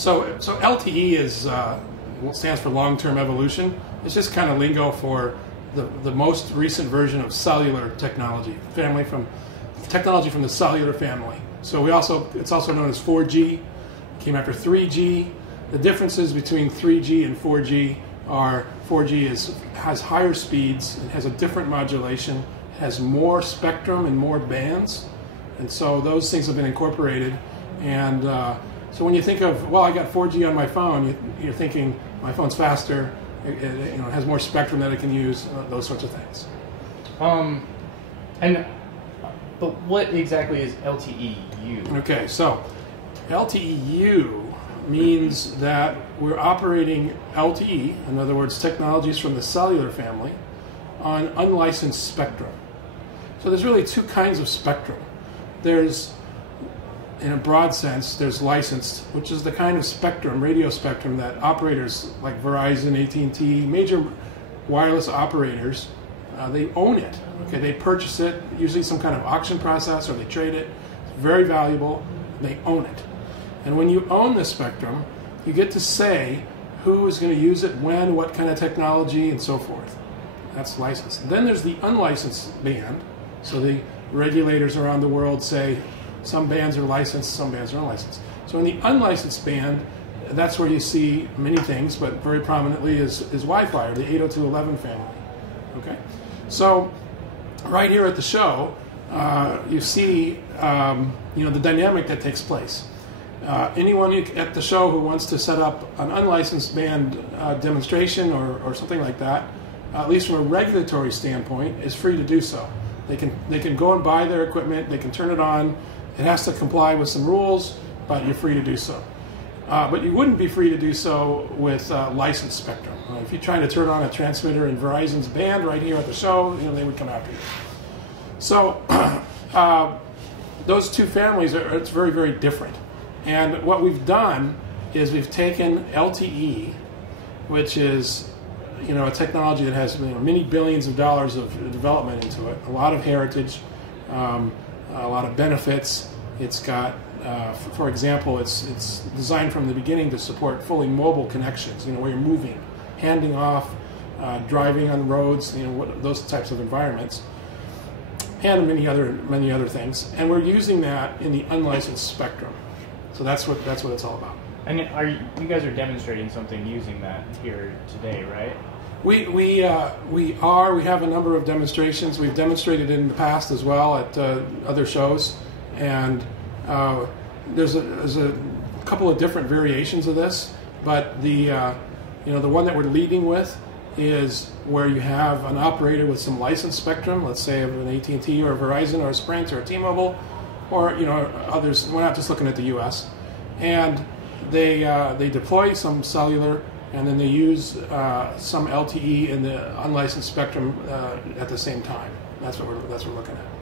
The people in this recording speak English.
So LTE is stands for long-term evolution. It's just kind of lingo for the most recent version of cellular technology, technology from the cellular family. So it's also known as 4G. Came after 3G. The differences between 3G and 4G are 4G has higher speeds, it has a different modulation, has more spectrum and more bands, and so those things have been incorporated. And so when you think of, well, I got 4G on my phone, you're thinking my phone's faster, it has more spectrum that it can use, those sorts of things. But what exactly is LTE-U? Okay, so LTE-U means that we're operating LTE, in other words, technologies from the cellular family, on unlicensed spectrum. So there's really two kinds of spectrum. There's, in a broad sense, there's licensed, which is the kind of spectrum, radio spectrum, that operators like Verizon, AT&T, major wireless operators, they own it. Okay, they purchase it, usually some kind of auction process, or they trade it. It's very valuable. They own it. And when you own the spectrum, you get to say who is going to use it, when, what kind of technology, and so forth. That's licensed. And then there's the unlicensed band. So the regulators around the world say some bands are licensed, some bands are unlicensed. So in the unlicensed band, that's where you see many things, but very prominently is Wi-Fi, or the 802.11 family. Okay, so right here at the show, you see the dynamic that takes place. Anyone at the show who wants to set up an unlicensed band demonstration or something like that, at least from a regulatory standpoint, is free to do so. They can go and buy their equipment, they can turn it on. It has to comply with some rules, but you're free to do so. But you wouldn't be free to do so with licensed spectrum. If you're trying to turn on a transmitter in Verizon's band right here at the show, they would come after you. So those two families it's very, very different. And what we've done is we've taken LTE, which is a technology that has many billions of dollars of development into it, a lot of heritage, a lot of benefits. It's got, for example, it's designed from the beginning to support fully mobile connections, where you're moving, handing off, driving on roads, those types of environments, and many other things. And we're using that in the unlicensed spectrum. So that's what it's all about. And you guys are demonstrating something using that here today, right? We have a number of demonstrations. We've demonstrated it in the past as well at other shows, and there's a couple of different variations of this. But the one that we're leading with is where you have an operator with some licensed spectrum, let's say of an AT&T or a Verizon or a Sprint or a T-Mobile, or others. We're not just looking at the U.S. And they deploy some cellular, and then they use some LTE in the unlicensed spectrum at the same time. That's what we're looking at.